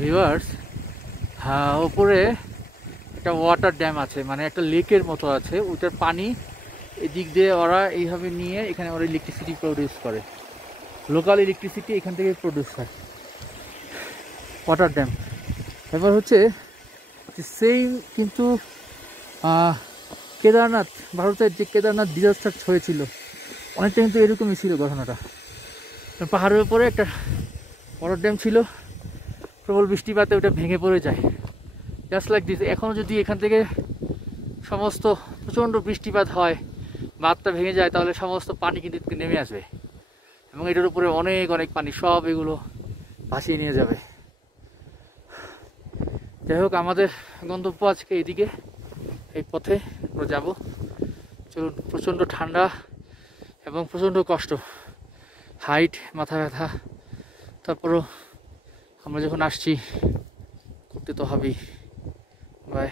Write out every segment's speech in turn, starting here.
Viewers, হ্যাঁ, ওপরে একটা ওয়াটার ড্যাম আছে, মানে একটা লেকের মতো আছে। ওটার পানি এদিক দিয়ে ওরা এইভাবে নিয়ে এখানে ওরা ইলেকট্রিসিটি প্রডিউস করে। লোকাল ইলেকট্রিসিটি এখান থেকে প্রডিউস হয়, ওয়াটার ড্যাম। এবার হচ্ছে সেম, কিন্তু কেদারনাথ, ভারতের যে কেদারনাথ ডিজাস্টার হয়েছিল অনেকটা কিন্তু এরকমই ছিল ঘটনাটা। পাহাড়ের উপরে একটা ওয়াটার ড্যাম ছিল, প্রবল বৃষ্টিপাতে ওটা ভেঙে পড়ে যায়, জাস্ট লাইক দিস। এখনও যদি এখান থেকে সমস্ত প্রচণ্ড বৃষ্টিপাত হয়, বাঁধটা ভেঙে যায়, তাহলে সমস্ত পানি কিন্তু নেমে আসবে এবং এটার উপরে অনেক অনেক পানি, সব এগুলো ভাসিয়ে নিয়ে যাবে। যাই হোক, আমাদের গন্তব্য আজকে এইদিকে, এই পথে আমরা যাবো। চলুন। প্রচণ্ড ঠান্ডা এবং প্রচণ্ড কষ্ট, হাইট, মাথা ব্যথা, তারপরও আমরা যখন আসছি করতে তো হবেই। By.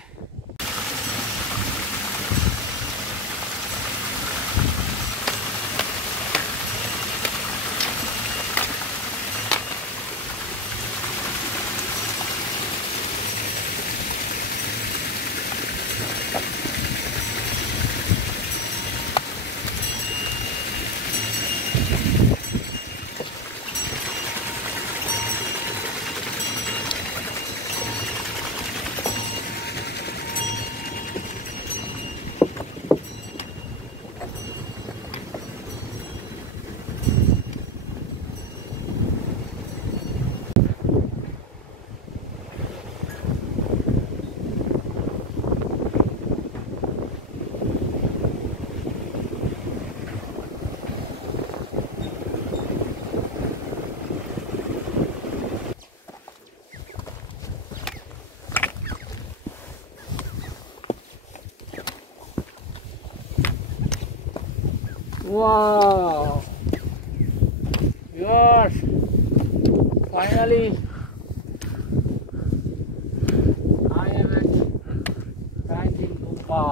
Wow! Viewers, finally I am at Ranking Gumpa.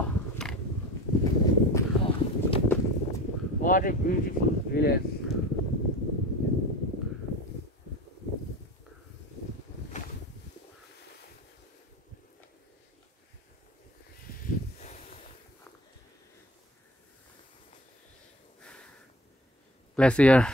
What a beautiful village. Glacier.